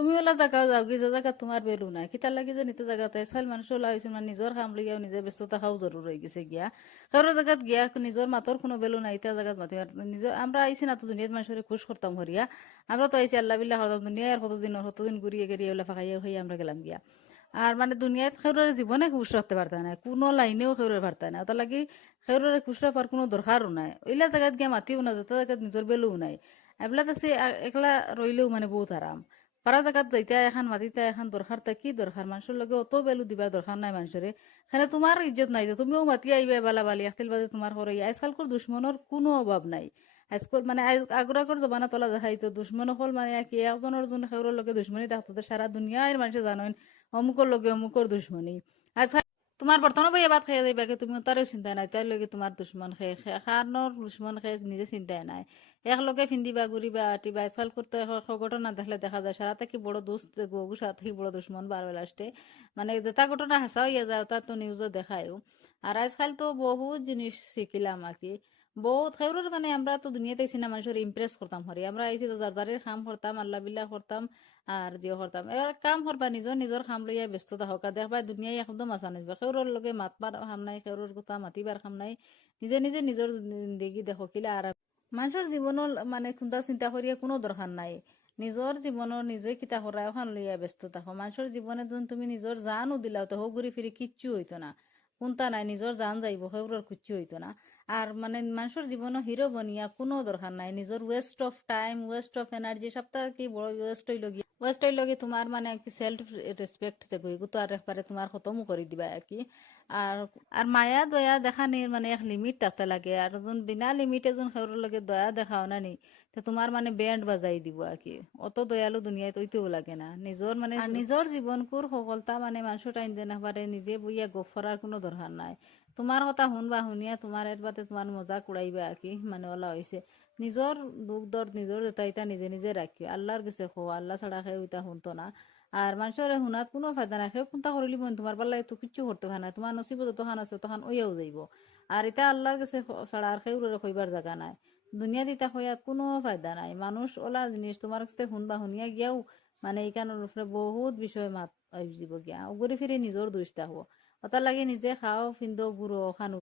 তুমি ওলা জায়গা যাও কি যে জায়গা তোমার বেলু নাই কিতার লাগি যে নিতে জায়গাতে চাইল মানুষ ওলা হয়েছে মানে নিজের কাম লইয়াও নিজে ব্যস্ত থাকাও জরুর হয়ে গেছে গিয়া কারো জায়গাত গিয়া নিজের মাতর কোনো বেলু নাই ইটা জায়গাত মাতি নিজের আমরা আইসি না তো দুনিয়াত মানুষের খুশ করতাম হরিয়া আমরা তো আইসি আল্লাহ বিল্লাহ হরতাম দুনিয়ার কতদিন ঘুরিয়ে গেরিয়ে ওলা ফাঁকাইয়া হয়ে আমরা গেলাম গিয়া আর মানে দুনিয়াত খেউরের জীবনে খুশ রাখতে পারত না কোনো লাইনেও খেউরের পারত না ওটা লাগি খেউরের খুশ রাখার কোনো দরকারও নাই ওইলা জায়গাত গিয়া মাতিও না যত জায়গাত নিজের বেলুও নাই এবেলা আছে একলা রইলেও মানে বহুত আরাম পারা জায়গাত যাইতা এখন মাতিতা এখন দরকার তা কি দরকার মানুষের লগে অত বেলু দিবার দরকার নাই মানুষের এখানে তোমার ইজ্জত নাই যে তুমিও মাতি আইবে বালা বালি একতিল বাজে তোমার ঘরে আজকালকার দুশ্মনের কোনো অভাব নাই আজকাল মানে আগরাগর জমানা তোলা দেখাইতো দুশ্মন হল মানে কি একজনের জন খেউরের লগে দুশ্মনী থাকতো সারা দুনিয়ার মানুষে জানেন অমুকর লগে অমুকর দুশ্মনী আজকাল তোমার বর্তমানে বইয়ে ভাত খেয়ে যাইবা তুমি তারও চিন্তা নাই তার লগে তোমার দুশ্মন খেয়ে খানোর দুশ্মন খেয়ে নিজে চিন্তায় নাই একলগে ফিন্দিবা ঘুরিবা আটিবা আজকাল করতে ঘটনা দেখলে দেখা যায় সারা থেকে বড় দোস্ত গু সারা থেকে বড় দুশ্মন বারো লাস্টে মানে যেটা ঘটনা হাসা হইয়া যায় তা তো নিউজও দেখায়ও আর আজকাল তো বহুত জিনিস শিখিলাম আর কি বহুত খেউরের মানে আমরা তো দুনিয়াতে আইসি না মানুষের ইমপ্রেস করতাম হরি আমরা আইসি তো যার কাম করতাম আল্লাহ বিল্লাহ করতাম আর জিও করতাম এবার কাম করবা নিজের কাম লইয়া ব্যস্ততা হোক আর দেখবা দুনিয়ায় একদম আসা নিবা খেউরের লগে মাতবার কাম নাই খেউরের কথা মাতিবার কাম নাই নিজে নিজে নিজের জিন্দগি দেখো কিলা আর মানুষের জীবনের মানে চিন্তা চিন্তা করিয়া কোনো দরকার নাই নিজের জীবনের নিজে কিতা করা ওখান লইয়া ব্যস্ত থাকো মানুষের জীবনে যখন তুমি নিজের জানও দিলাও তো হোক ঘুরি ফিরি কিচ্ছু হইতো না কোনটা নাই নিজের জান যাইব সেগুলোর কিচ্ছু হইতো না আর মানে মানুষের জীবনে হিরো বনিয়া কোনো দরকার নাই নিজের West of time waste of energy সবটা কি বড় ওয়েস্ট হইল গিয়ে তোমার মানে কি সেলফ রেসপেক্ট দেখো তো আর একবারে তোমার খতমও করে দিবা আর কি আর আর মায়া দয়া দেখানির মানে এক লিমিট থাকতে লাগে আর যোন বিনা লিমিটে যোন সেওর লগে দয়া দেখাও না নি তো তোমার মানে ব্যান্ড বাজাই দিব আর কি অত দয়ালু দুনিয়ায় তৈতেও লাগে না নিজের মানে আর নিজের জীবনকুর সফলতা মানে মানুষের টাইম দেন পারে নিজে বইয়া গফরার কোনো দরকার নাই তোমার কথা শুনবা শুনিয়া তোমার এর বাদে তোমার মজাক উড়াইবা আর কি মানে ওলা হয়েছে নিজের দুঃখ দর্দ নিজের যেটা এটা নিজে নিজে রাখিও আল্লাহর কাছে খো আল্লাহ ছাড়া খেয়ে ওইটা শুনতো না আর মানুষের শুনাত কোনো ফায়দা নাই সেও কোনটা করিলি মন তোমার পাল্লাই তো কিচ্ছু করতে পারে না তোমার নসিব যতখান আছে তখন ওইয়াও যাইব আর এটা আল্লাহর কাছে ছাড়া আর সেউরে কইবার জায়গা নাই দুনিয়া দিতা হইয়াত কোনো ফায়দা নাই মানুষ ওলা জিনিস তোমার কাছে শুনবা শুনিয়া গিয়াও মানে এইখানের উপরে বহুত বিষয় মাত আইব গিয়া ঘুরি ফিরি নিজের দুইটা হবো ওটার লাগে নিজে খাও ফিন্দো গুড়ো খানো